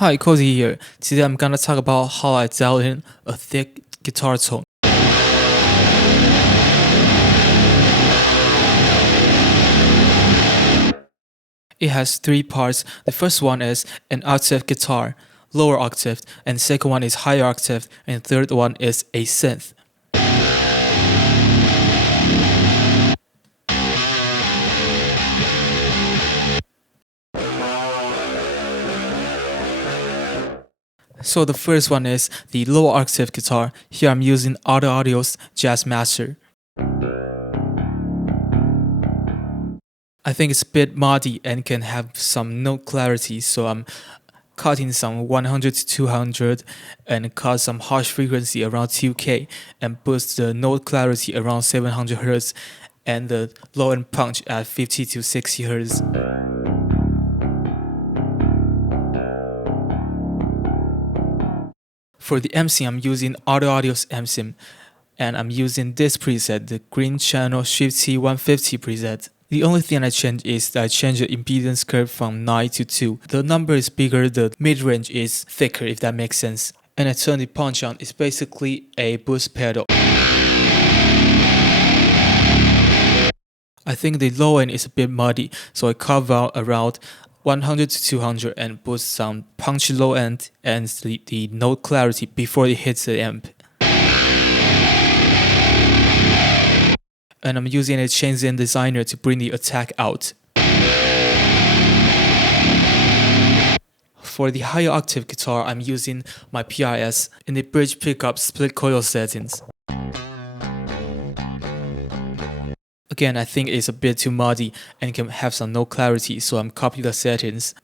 Hi, Cozy here. Today I'm gonna talk about how I dial in a thick guitar tone. It has three parts. The first one is an octave guitar, lower octave, and the second one is higher octave, and the third one is a synth. So the first one is the lower octave guitar. Here I'm using Audio's Jazz Master. I think it's a bit muddy and can have some note clarity, so I'm cutting some 100 to 200 and cut some harsh frequency around 2K and boost the note clarity around 700 Hz and the low end punch at 50 to 60 Hz. For the MSync, I'm using Audio's MSync, and I'm using this preset, the Green Channel Shift T150 preset. The only thing I change is that I change the impedance curve from 9 to 2. The number is bigger, the mid-range is thicker, if that makes sense. And I turn the punch on, it's basically a boost pedal. I think the low end is a bit muddy, so I carve out around 100 to 200 and boost some punchy low end and the note clarity before it hits the amp. And I'm using a Djent designer to bring the attack out. For the higher octave guitar, I'm using my PRS in the bridge pickup split coil settings. Again, I think it's a bit too muddy and can have some no clarity, so I'm copying the settings.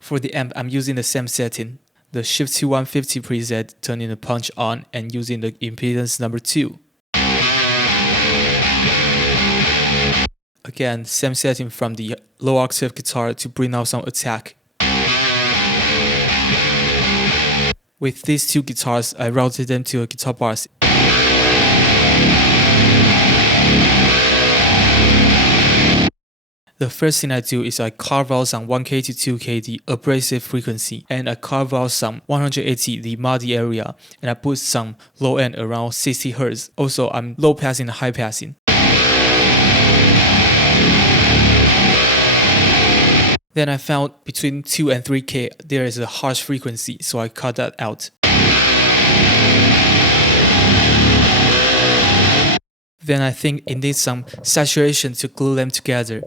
For the amp, I'm using the same setting. The Shift T150 preset, turning the punch on and using the impedance number 2. Again, same setting from the low octave guitar to bring out some attack. With these two guitars, I routed them to a guitar bars. The first thing I do is I carve out some 1K to 2K the abrasive frequency, and I carve out some 180 the muddy area, and I put some low end around 60 Hz. Also, I'm low passing and high passing. Then I found between 2 and 3K there is a harsh frequency, so I cut that out. Then I think it needs some saturation to glue them together.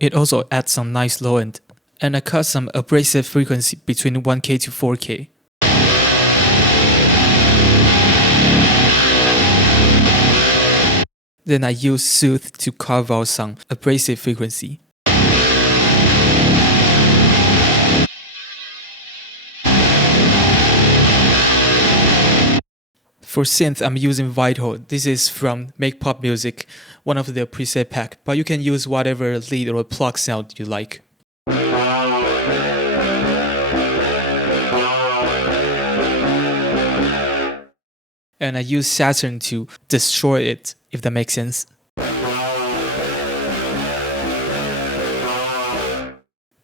It also adds some nice low end, and I cut some abrasive frequency between 1K to 4K. Then I use Synth to carve out some abrasive frequency. For synth, I'm using Vital. This is from Make Pop Music, one of their preset pack, but you can use whatever lead or plug sound you like. And I use Saturn to destroy it, if that makes sense.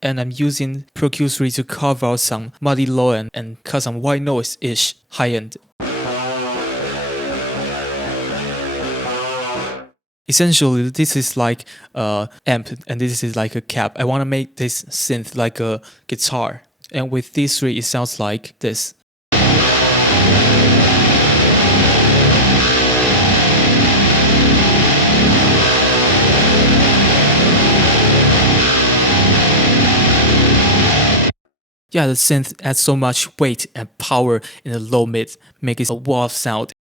And I'm using Pro Q3 to carve out some muddy low end and cut some white noise-ish high end. Essentially, this is like an amp and this is like a cap. I want to make this synth like a guitar. And with these three, it sounds like this. Yeah, the synth adds so much weight and power in the low mid, making it a wall of sound.